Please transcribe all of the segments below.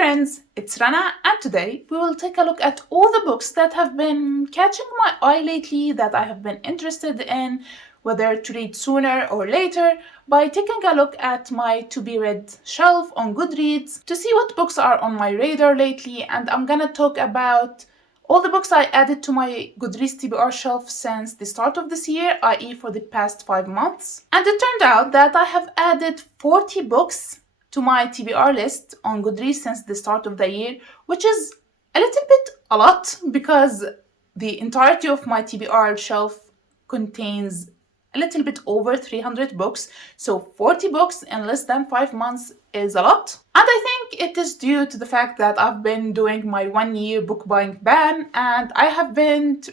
friends, it's Rana, and today we will take a look at all the books that have been catching my eye lately, that I have been interested in, whether to read sooner or later, by taking a look at my to-be-read shelf on Goodreads to see what books are on my radar lately, and I'm gonna talk about all the books I added to my Goodreads TBR shelf since the start of this year, i.e. for the past 5 months. And it turned out that I have added 40 books to my TBR list on Goodreads since the start of the year, which is a little bit a lot because the entirety of my TBR shelf contains a little bit over 300 books, so 40 books in less than 5 months is a lot. And I think it is due to the fact that I've been doing my 1-year book buying ban and I haven't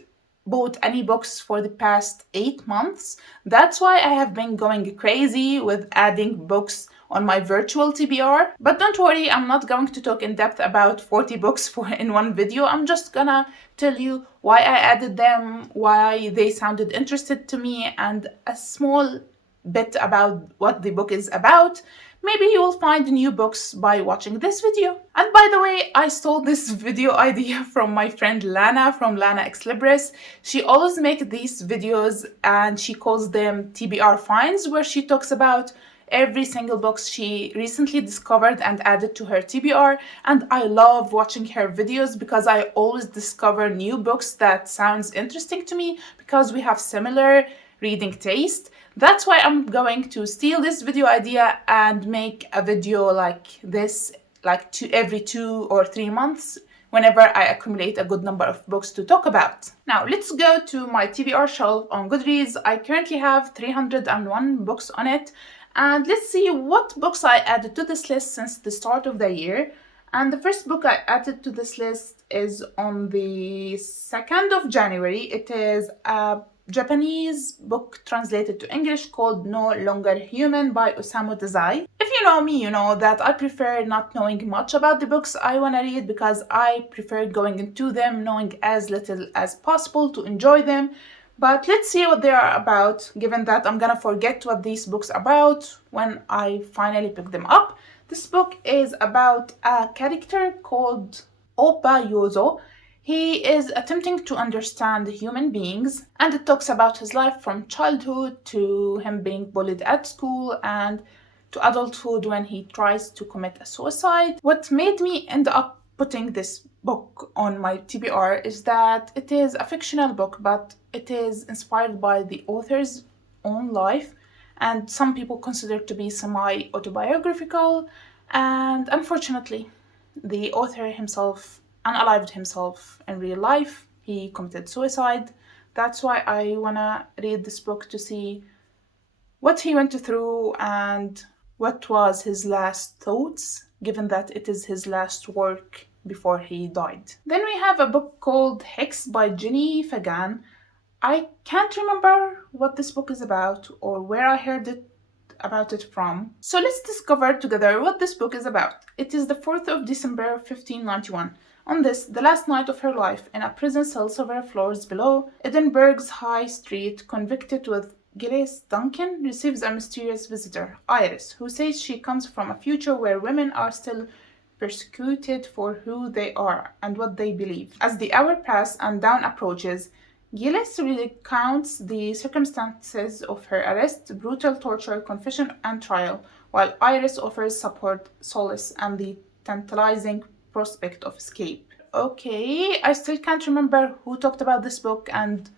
bought any books for the past 8 months. That's why I have been going crazy with adding books on my virtual TBR. But don't worry, I'm not going to talk in depth about 40 books in one video. I'm just gonna tell you why I added them, why they sounded interested to me, and a small bit about what the book is about. Maybe you will find new books by watching this video. And by the way, I stole this video idea from my friend Lana from Lana X Libris. She always makes these videos and she calls them TBR finds, where she talks about every single book she recently discovered and added to her TBR. And I love watching her videos because I always discover new books that sounds interesting to me because we have similar reading taste. That's why I'm going to steal this video idea and make a video like this, every 2 or 3 months, whenever I accumulate a good number of books to talk about. Now, let's go to my TBR shelf on Goodreads. I currently have 301 books on it. And let's see what books I added to this list since the start of the year. And the first book I added to this list is on the 2nd of January. It is a Japanese book translated to English called No Longer Human by Osamu Dazai. If you know me, you know that I prefer not knowing much about the books I want to read because I prefer going into them knowing as little as possible to enjoy them. But let's see what they are about, given that I'm gonna forget what these books are about when I finally pick them up. This book is about a character called Oppa Yozo. He is attempting to understand human beings, and it talks about his life from childhood to him being bullied at school and to adulthood when he tries to commit a suicide. What made me end up putting this book on my TBR is that it is a fictional book, but it is inspired by the author's own life, and some people consider it to be semi-autobiographical, and unfortunately, the author himself unalived himself in real life. He committed suicide. That's why I wanna read this book to see what he went through and what was his last thoughts, given that it is his last work before he died. Then we have a book called Hex by Jenny Fagan. I can't remember what this book is about or where I heard about it from. So let's discover together what this book is about. It is the 4th of December 1591. On this, the last night of her life, in a prison cell several floors below Edinburgh's High Street, convicted with Grace Duncan receives a mysterious visitor, Iris, who says she comes from a future where women are still persecuted for who they are and what they believe. As the hour passes and dawn approaches, Gillis recounts the circumstances of her arrest, brutal torture, confession, and trial, while Iris offers support, solace, and the tantalizing prospect of escape. Okay, I still can't remember who talked about this book and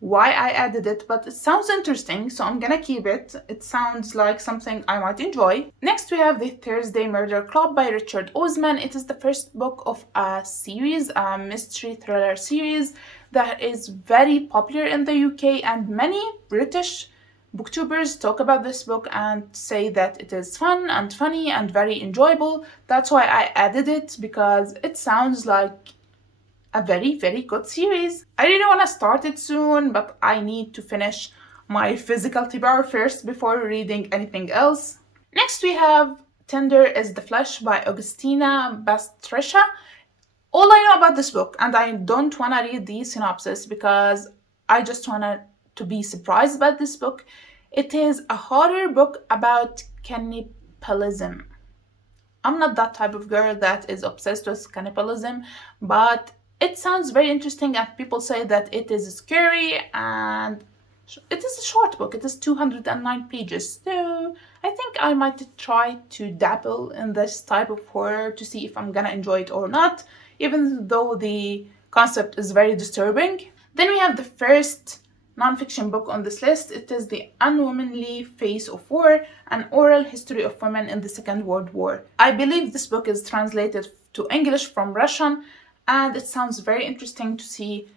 why I added it, but it sounds interesting, so I'm gonna keep it. It sounds like something I might enjoy. Next, we have The Thursday Murder Club by Richard Osman. It is the first book of a series, a mystery thriller series that is very popular in the UK, and many British booktubers talk about this book and say that it is fun and funny and very enjoyable. That's why I added it, because it sounds like a very, very good series. I really want to start it soon, but I need to finish my physical TBR first before reading anything else. Next, we have Tender is the Flesh by Augustina Bastresha. All I know about this book, and I don't want to read the synopsis because I just want to be surprised by this book. It is a horror book about cannibalism. I'm not that type of girl that is obsessed with cannibalism, but it sounds very interesting, and people say that it is scary, and it is a short book. It is 209 pages, so I think I might try to dabble in this type of horror to see if I'm gonna enjoy it or not, even though the concept is very disturbing. Then we have the first nonfiction book on this list. It is The Unwomanly Face of War, an oral history of women in the Second World War. I believe this book is translated to English from Russian, and it sounds very interesting to see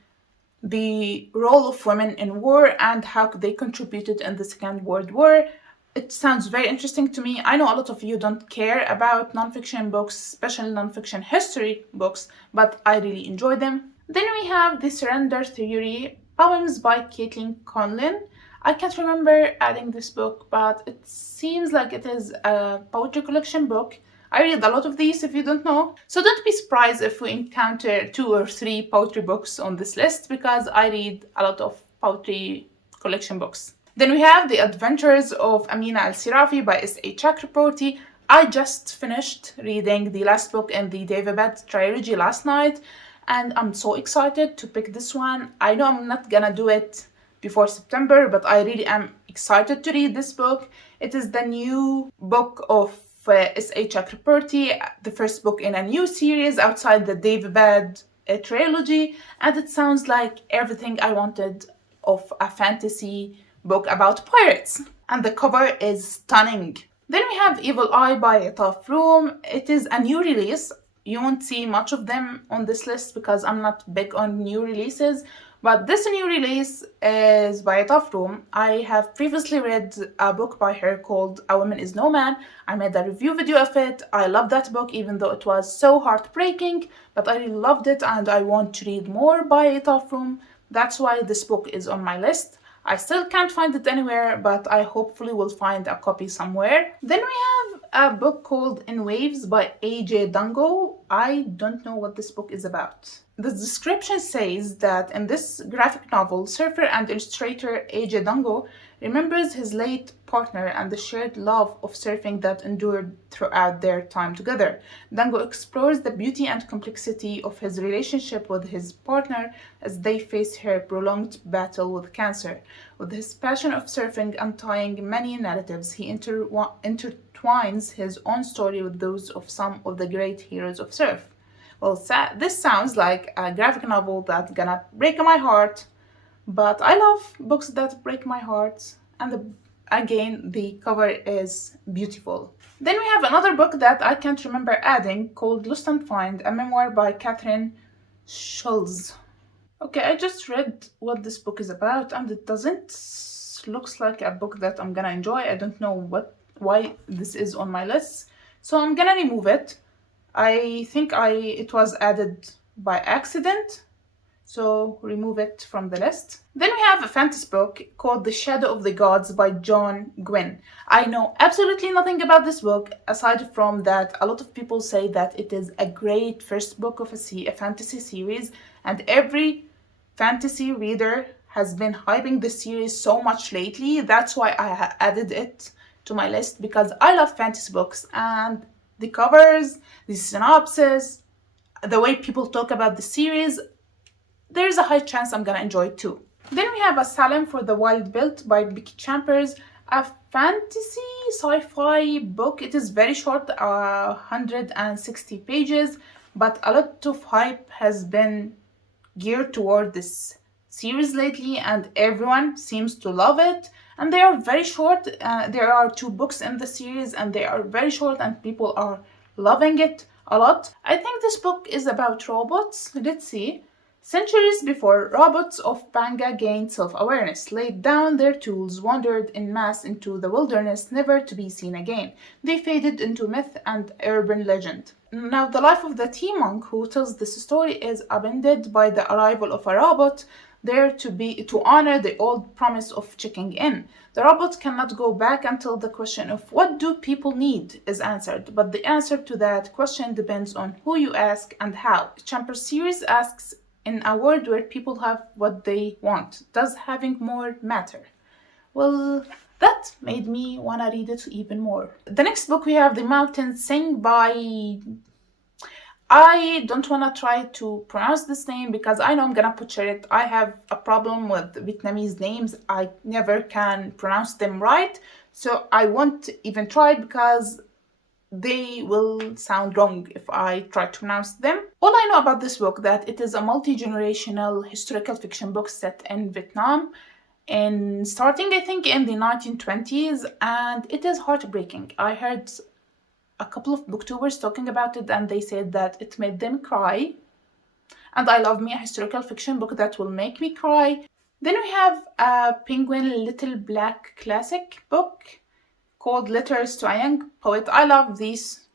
the role of women in war and how they contributed in the Second World War. It sounds very interesting to me. I know a lot of you don't care about nonfiction books, especially nonfiction history books, but I really enjoy them. Then we have The Surrender Theory, poems by Caitlin Conlin. I can't remember adding this book, but it seems like it is a poetry collection book. I read a lot of these, if you don't know. So don't be surprised if we encounter 2 or 3 poetry books on this list, because I read a lot of poetry collection books. Then we have The Adventures of Amina Al-Sirafi by S.A. Chakraborty. I just finished reading the last book in the David trilogy last night, and I'm so excited to pick this one. I know I'm not gonna do it before September, but I really am excited to read this book. It is the new book of S.A. Chakraborty, the first book in a new series outside the David trilogy, and it sounds like everything I wanted of a fantasy book about pirates. And the cover is stunning. Then we have Evil Eye by Taf Room. It is a new release. You won't see much of them on this list because I'm not big on new releases, but this new release is by Taf Room. I have previously read a book by her called A Woman Is No Man. I made a review video of it. I love that book, even though it was so heartbreaking, but I really loved it and I want to read more by Taf Room. That's why this book is on my list. I still can't find it anywhere, but I hopefully will find a copy somewhere. Then we have a book called In Waves by A.J. Dungo. I don't know what this book is about. The description says that in this graphic novel, surfer and illustrator A.J. Dungo remembers his late partner and the shared love of surfing that endured throughout their time together. Dungo explores the beauty and complexity of his relationship with his partner as they face her prolonged battle with cancer. With his passion of surfing untying many narratives, he intertwines his own story with those of some of the great heroes of surf. Well, this sounds like a graphic novel that's gonna break my heart, but I love books that break my heart, and again, the cover is beautiful. Then we have another book that I can't remember adding called Lost and Find, a memoir by Catherine Schulz. Okay, I just read what this book is about, and it doesn't looks like a book that I'm gonna enjoy. I don't know why this is on my list, so I'm gonna remove it. I think it was added by accident, so remove it from the list. Then we have a fantasy book called The Shadow of the Gods by John Gwynne. I know absolutely nothing about this book, aside from that a lot of people say that it is a great first book of a fantasy series, and every fantasy reader has been hyping this series so much lately. That's why I added it to my list, because I love fantasy books, and the covers, the synopsis, the way people talk about the series, there's a high chance I'm gonna enjoy it too. Then we have Asylum for the Wild Built by Becky Chambers, a fantasy sci-fi book. It is very short, 160 pages, but a lot of hype has been geared toward this series lately, and everyone seems to love it. And they are very short. There are 2 books in the series, and they are very short, and people are loving it a lot. I think this book is about robots. Let's see. Centuries before robots of Panga gained self-awareness, laid down their tools, wandered en masse into the wilderness, never to be seen again. They faded into myth and urban legend. Now, the life of the tea monk who tells this story is upended by the arrival of a robot there to honor the old promise of checking in. The robot cannot go back until the question of what do people need is answered, but the answer to that question depends on who you ask and how. Chambers series asks, in a world where people have what they want, does having more matter? Well, That made me want to read it even more. The next book we have The Mountains Sing by... I don't want to try to pronounce this name because I know I'm gonna butcher it. I have a problem with Vietnamese names. I never can pronounce them right. So I won't even try because they will sound wrong if I try to pronounce them. All I know about this book that it is a multi-generational historical fiction book set in Vietnam and starting I think in the 1920s, and it is heartbreaking. I heard a couple of booktubers talking about it and they said that it made them cry. And I love me a historical fiction book that will make me cry. Then we have a Penguin Little Black classic book called Letters to a Young Poet. I love these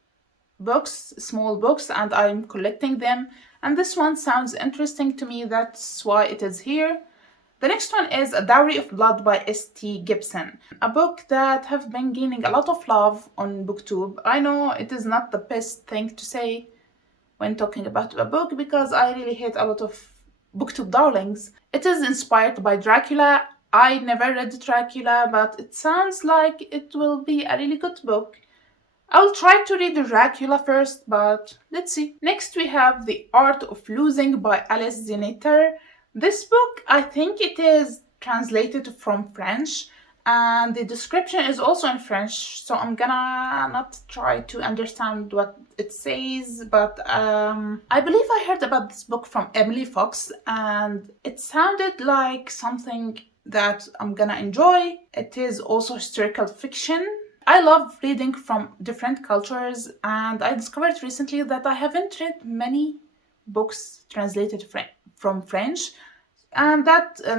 books, small books, and I'm collecting them. And this one sounds interesting to me, that's why it is here. The next one is A Dowry of Blood by S.T. Gibson, a book that have been gaining a lot of love on booktube. I know it is not the best thing to say when talking about a book because I really hate a lot of booktube darlings. It is inspired by Dracula. I never read Dracula, but it sounds like it will be a really good book. I'll try to read Dracula first, but let's see. Next we have The Art of Losing by Alice Zeniter. This book, I think it is translated from French, and the description is also in French, so I'm gonna not try to understand what it says, but I believe I heard about this book from Emily Fox, and it sounded like something that I'm gonna enjoy. It is also historical fiction. I love reading from different cultures, and I discovered recently that I haven't read many books translated from French, and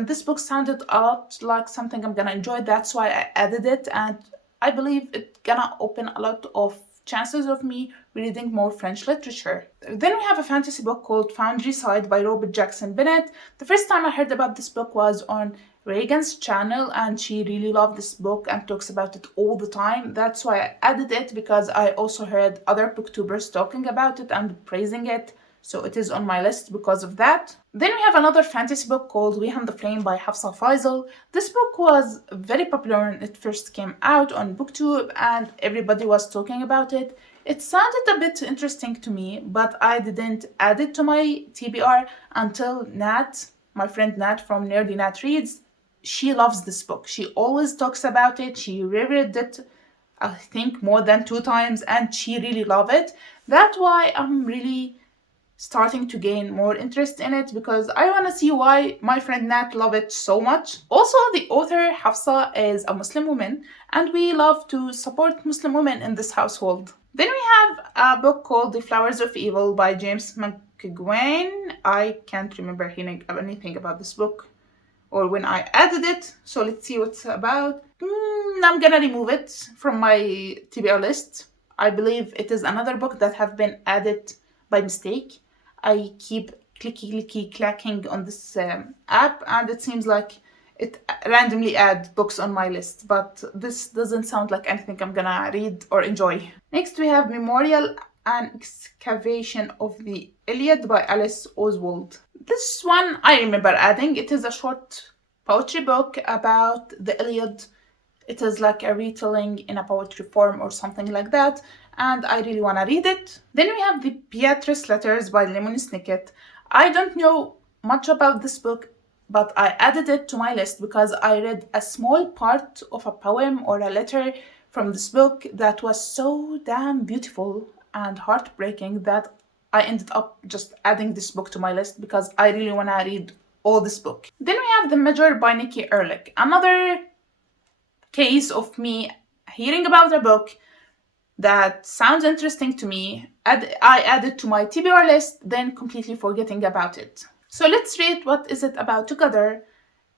this book sounded a lot like something I'm gonna enjoy. That's why I added it, and I believe it's gonna open a lot of chances of me reading more French literature. Then we have a fantasy book called Foundry Side by Robert Jackson Bennett. The first time I heard about this book was on Reagan's channel, and she really loved this book and talks about it all the time. That's why I added it, because I also heard other booktubers talking about it and praising it. So it is on my list because of that. Then we have another fantasy book called We Hand the Flame by Hafsa Faisal. This book was very popular when it first came out on BookTube and everybody was talking about it. It sounded a bit interesting to me, but I didn't add it to my TBR until Nat, my friend Nat from Nerdy Nat Reads. She loves this book. She always talks about it. She reread it, I think, more than 2 times, and she really loved it. That's why I'm really starting to gain more interest in it, because I want to see why my friend Nat loved it so much. Also, the author Hafsa is a Muslim woman, and we love to support Muslim women in this household. Then we have a book called The Flowers of Evil by James McGuane. I can't remember anything about this book or when I added it, so let's see what's about. I'm gonna remove it from my TBR list. I believe it is another book that have been added by mistake. I keep clacking on this app, and it seems like it randomly adds books on my list, but this doesn't sound like anything I'm gonna read or enjoy. Next we have Memorial and Excavation of the Iliad by Alice Oswald. This one I remember adding. It is a short poetry book about the Iliad. It is like a retelling in a poetry form or something like that, and I really want to read it. Then we have The Beatrice Letters by Lemony Snicket. I don't know much about this book, but I added it to my list because I read a small part of a poem or a letter from this book that was so damn beautiful and heartbreaking that I ended up just adding this book to my list because I really want to read all this book. Then we have The Major by Nikki Ehrlich. Another case of me hearing about a book that sounds interesting to me. I add it to my TBR list, then completely forgetting about it. So let's read what is it about together.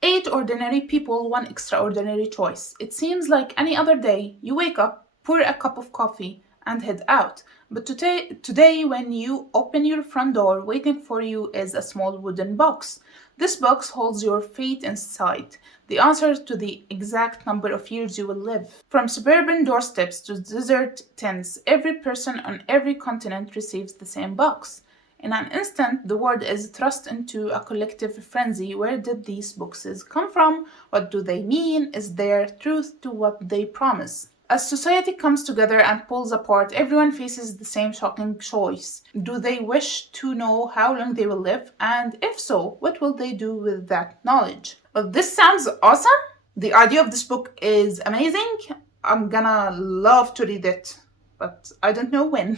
8 ordinary people, 1 extraordinary choice. It seems like any other day. You wake up, pour a cup of coffee, and head out. But today, when you open your front door, waiting for you is a small wooden box. This box holds your fate inside, the answer to the exact number of years you will live. From suburban doorsteps to desert tents, every person on every continent receives the same box. In an instant, the world is thrust into a collective frenzy. Where did these boxes come from? What do they mean? Is there truth to what they promise? As society comes together and pulls apart, everyone faces the same shocking choice. Do they wish to know how long they will live? And if so, what will they do with that knowledge? Well, this sounds awesome. The idea of this book is amazing. I'm gonna love to read it, but I don't know when,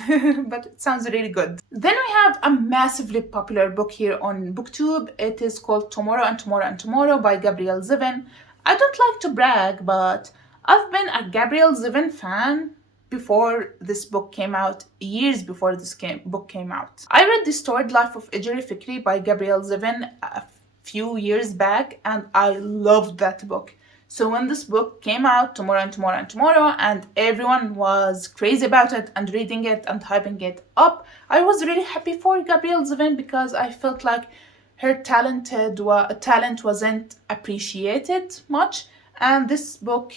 but it sounds really good. Then we have a massively popular book here on booktube. It is called Tomorrow and Tomorrow and Tomorrow by Gabrielle Zevin. I don't like to brag, but I've been a Gabrielle Zevin fan before this book came out, years before this book came out. I read The Storied Life of Ejeri Fikri by Gabrielle Zevin a few years back, and I loved that book. So when this book came out, Tomorrow and Tomorrow and Tomorrow, and everyone was crazy about it and reading it and hyping it up, I was really happy for Gabrielle Zevin because I felt like her talent wasn't appreciated much, and this book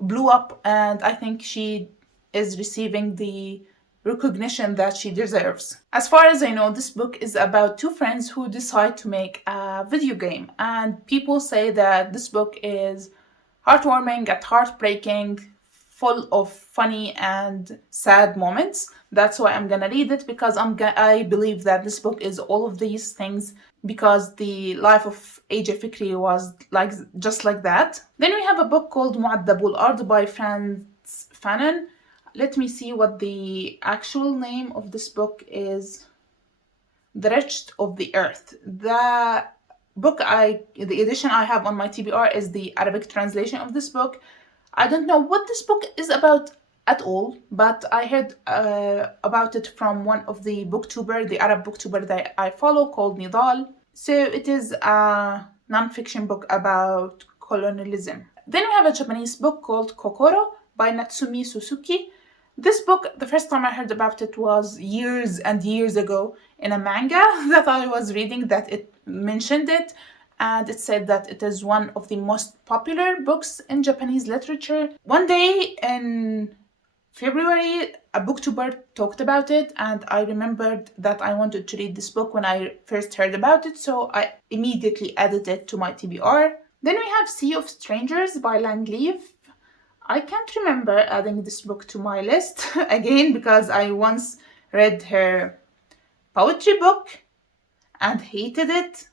blew up, and I think she is receiving the recognition that she deserves. As far as I know, this book is about two friends who decide to make a video game, and people say that this book is heartwarming and heartbreaking, full of funny and sad moments. That's why I'm gonna read it, because I believe that this book is all of these things, because the life of Ejeri Fikri was just like that. Then we have a book called Mu'addabul Ard by Franz Fanon. Let me see what the actual name of this book is. The Wretched of the Earth. The edition I have on my TBR is the Arabic translation of this book. I don't know what this book is about at all, but I heard about it from one of the Arab booktuber that I follow, called Nidal. So it is a non-fiction book about colonialism. Then we have a Japanese book called Kokoro by Natsumi Suzuki. This book, the first time I heard about it was years and years ago in a manga that I was reading, that it mentioned it, and it said that it is one of the most popular books in Japanese literature. One day in February, a booktuber talked about it, and I remembered that I wanted to read this book when I first heard about it, so I immediately added it to my TBR. Then we have Sea of Strangers by Lang Leaf. I can't remember adding this book to my list again, because I once read her poetry book and hated it.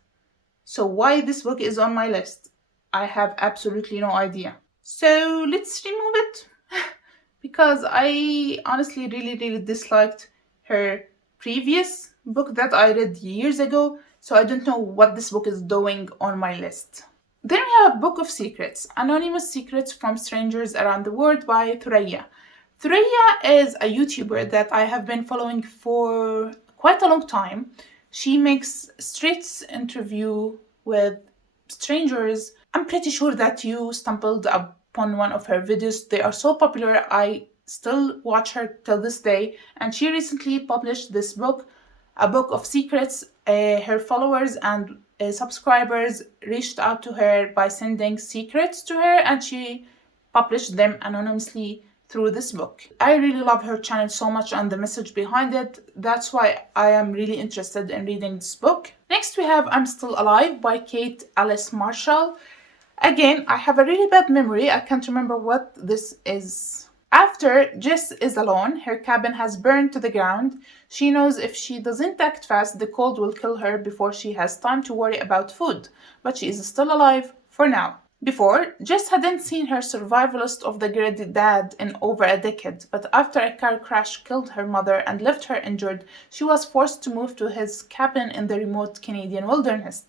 So why this book is on my list, I have absolutely no idea. So let's remove it, because I honestly really disliked her previous book that I read years ago, so I don't know what this book is doing on my list. Then we have Book of Secrets, Anonymous Secrets from Strangers Around the World by Thuraya. Thuraya is a YouTuber that I have been following for quite a long time. She makes street interview with strangers. I'm pretty sure that you stumbled upon one of her videos. They are so popular. I still watch her till this day. And she recently published this book, a book of secrets. Her followers and subscribers reached out to her by sending secrets to her, and she published them anonymously through this book. I really love her channel so much and the message behind it. That's why I am really interested in reading this book. Next we have I'm Still Alive by Kate Alice Marshall. Again, I have a really bad memory. I can't remember what this is. After Jess is alone, her cabin has burned to the ground. She knows if she doesn't act fast, the cold will kill her before she has time to worry about food. But she is still alive for now. Before, Jess hadn't seen her survivalist of the grid dad in over a decade, but after a car crash killed her mother and left her injured, she was forced to move to his cabin in the remote Canadian wilderness.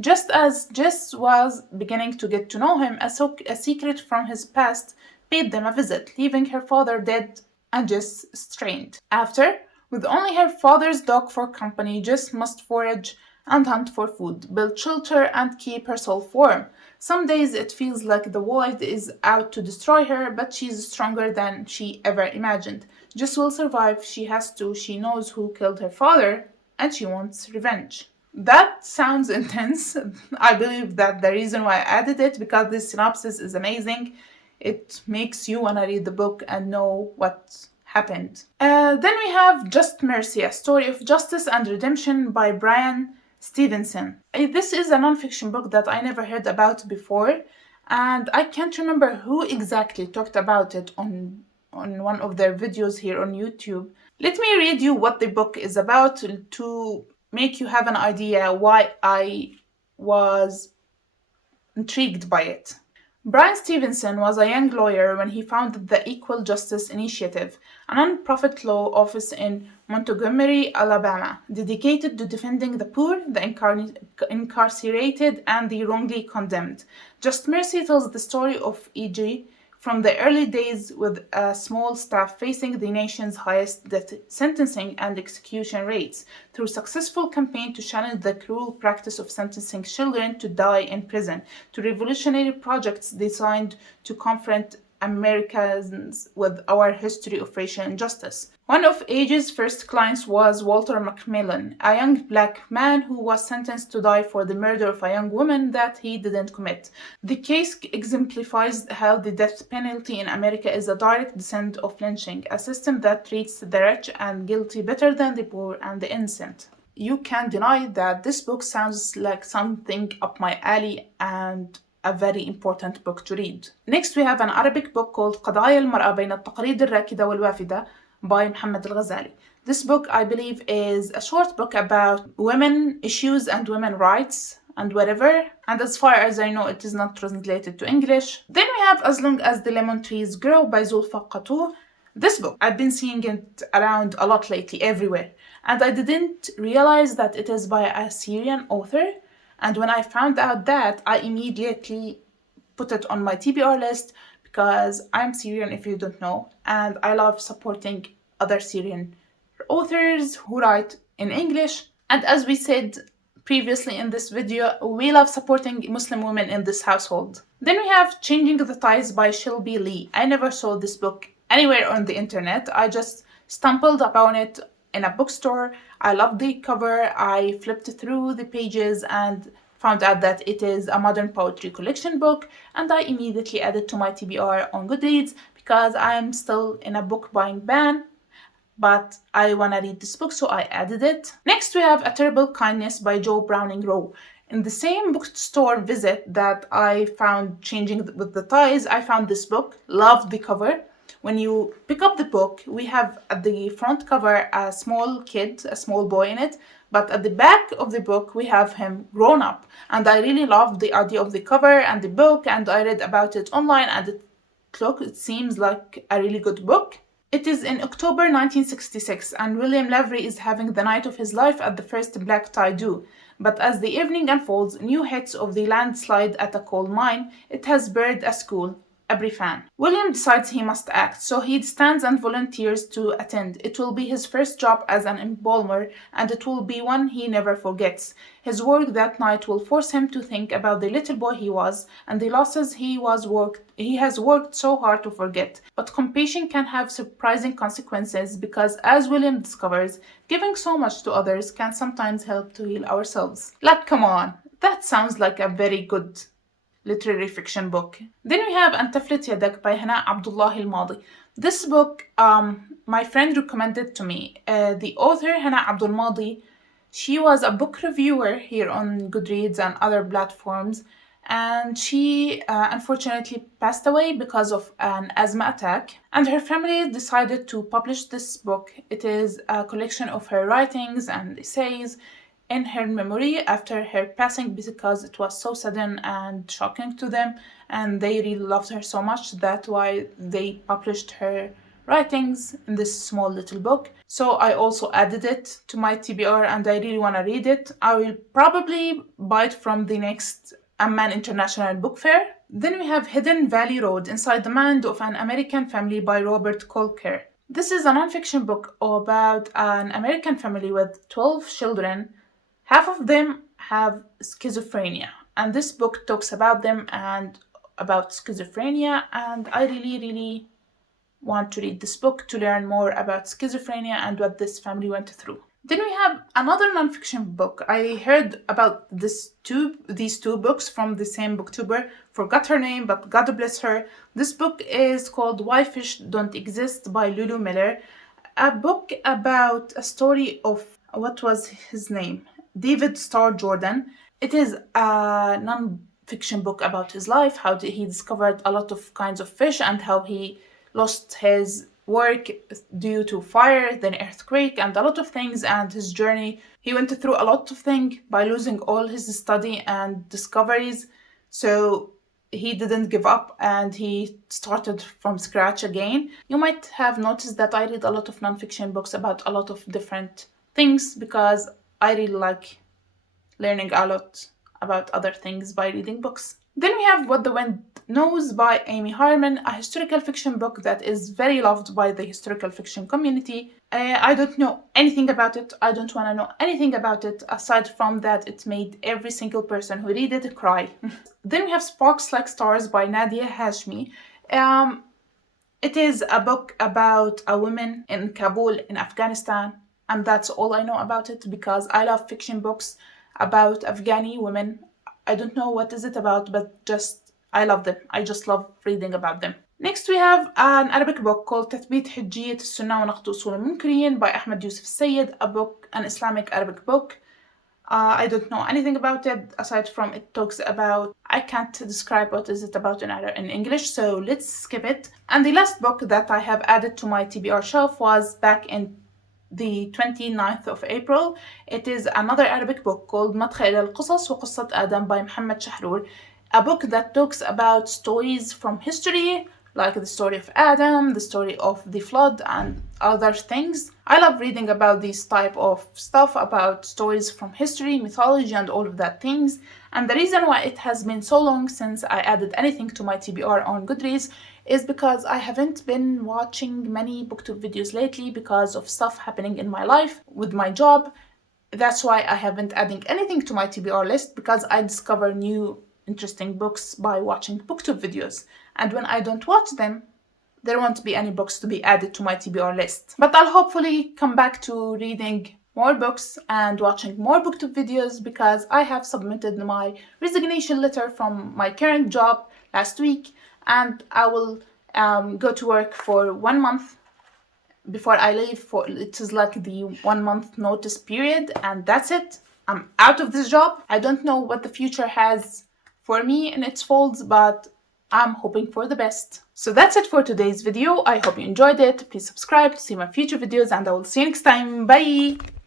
Just as Jess was beginning to get to know him, a secret from his past paid them a visit, leaving her father dead and Jess strained. After, with only her father's dog for company, Jess must forage and hunt for food, build shelter, and keep herself warm. Some days it feels like the world is out to destroy her, but she's stronger than she ever imagined. Jess will survive, she has to, she knows who killed her father, and she wants revenge. That sounds intense. I believe that the reason why I added it, because this synopsis is amazing. It makes you want to read the book and know what happened. Then we have Just Mercy, a story of justice and redemption by Brian Stevenson. This is a non-fiction book that I never heard about before, and I can't remember who exactly talked about it on one of their videos here on YouTube. Let me read you what the book is about to make you have an idea why I was intrigued by it. Brian Stevenson was a young lawyer when he founded the Equal Justice Initiative, a non-profit law office in Montgomery, Alabama, dedicated to defending the poor, the incarcerated, and the wrongly condemned. Just Mercy tells the story of E.G. from the early days with a small staff facing the nation's highest death sentencing and execution rates, through successful campaign to challenge the cruel practice of sentencing children to die in prison, to revolutionary projects designed to confront Americans with our history of racial injustice. One of Age's first clients was Walter McMillan, a young black man who was sentenced to die for the murder of a young woman that he didn't commit. The case exemplifies how the death penalty in America is a direct descent of lynching, a system that treats the rich and guilty better than the poor and the innocent. You can't deny that this book sounds like something up my alley and a very important book to read. Next we have an Arabic book called قضايا المرأة بين التقاليد الراكدة والوافدة by Muhammad al-Ghazali. This book, I believe, is a short book about women issues and women rights and whatever. And as far as I know, it is not translated to English. Then we have As Long as the Lemon Trees Grow by Zulfa Qatu. This book, I've been seeing it around a lot lately, everywhere. And I didn't realize that it is by a Syrian author. And when I found out that, I immediately put it on my TBR list because I'm Syrian, if you don't know, and I love supporting other Syrian authors who write in English. And as we said previously in this video, we love supporting Muslim women in this household. Then we have Changing the Tides by Shelby Lee. I never saw this book anywhere on the internet. I just stumbled upon it in a bookstore. I loved the cover. I flipped through the pages and found out that it is a modern poetry collection book, and I immediately added to my TBR on Goodreads because I'm still in a book buying ban, but I want to read this book, so I added it. Next we have A Terrible Kindness by Joe Browning Rowe. In the same bookstore visit that I found Changing with the Ties, I found this book, loved the cover. When you pick up the book, we have at the front cover a small kid, a small boy in it, but at the back of the book, we have him grown up. And I really loved the idea of the cover and the book, and I read about it online, and it seems like a really good book. It is in October 1966, and William Lavery is having the night of his life at the first black tie do. But as the evening unfolds, new hits of the landslide at a coal mine, it has buried a school, a Brifan. William decides he must act, so he stands and volunteers to attend. It will be his first job as an embalmer, and it will be one he never forgets. His work that night will force him to think about the little boy he was, and the losses he has worked so hard to forget. But compassion can have surprising consequences because, as William discovers, giving so much to others can sometimes help to heal ourselves. Like, come on, that sounds like a very good literary fiction book. Then we have أن تفلت يدك by Hana Abdullah al-Madi. This book, my friend recommended to me. The author, Hana Abdul Madi, she was a book reviewer here on Goodreads and other platforms, and she unfortunately passed away because of an asthma attack, and her family decided to publish this book. It is a collection of her writings and essays in her memory after her passing because it was so sudden and shocking to them, and they really loved her so much. That's why they published her writings in this small little book. So I also added it to my TBR, and I really want to read it. I will probably buy it from the next Amman International Book Fair. Then we have Hidden Valley Road, Inside the Mind of an American Family by Robert Colker. This is a non-fiction book about an American family with 12 children. Half of them have schizophrenia, and this book talks about them and about schizophrenia, and I really want to read this book to learn more about schizophrenia and what this family went through. Then we have another nonfiction book. I heard about these two books from the same booktuber. Forgot her name, but God bless her. This book is called Why Fish Don't Exist by Lulu Miller. A book about a story of, what was his name? David Starr Jordan. It is a non-fiction book about his life, how he discovered a lot of kinds of fish and how he lost his work due to fire, then earthquake, and a lot of things, and his journey. He went through a lot of things by losing all his study and discoveries. So he didn't give up and he started from scratch again. You might have noticed that I read a lot of nonfiction books about a lot of different things because I really like learning a lot about other things by reading books. Then we have What the Wind Knows by Amy Harmon, a historical fiction book that is very loved by the historical fiction community. I don't know anything about it. I don't want to know anything about it aside from that it made every single person who read it cry. Then we have Sparks Like Stars by Nadia Hashmi. It is a book about a woman in Kabul in Afghanistan, and that's all I know about it because I love fiction books about Afghani women. I don't know what is it about, but just I love them. I just love reading about them. Next we have an Arabic book called تثبيت حجية السنة ونقد أصول المنكرين by Ahmed Yusuf Sayyid, an Islamic Arabic book. I don't know anything about it aside from it talks about, I can't describe what is it about in English, so let's skip it. And the last book that I have added to my TBR shelf was back in the 29th of April. It is another Arabic book called مدخل إلى القصص وقصة آدم by Muhammad Shahrur, a book that talks about stories from history, like the story of Adam, the story of the flood, and other things. I love reading about this type of stuff, about stories from history, mythology, and all of that things. And the reason why it has been so long since I added anything to my TBR on Goodreads is because I haven't been watching many booktube videos lately because of stuff happening in my life with my job. That's why I haven't adding anything to my TBR list, because I discover new interesting books by watching booktube videos. And when I don't watch them, there won't be any books to be added to my TBR list. But I'll hopefully come back to reading more books and watching more booktube videos because I have submitted my resignation letter from my current job last week, and I will go to work for 1 month before I leave. It is like the 1 month notice period, and that's it. I'm out of this job. I don't know what the future has for me in its folds, but I'm hoping for the best. So that's it for today's video. I hope you enjoyed it. Please subscribe to see my future videos, and I will see you next time. Bye!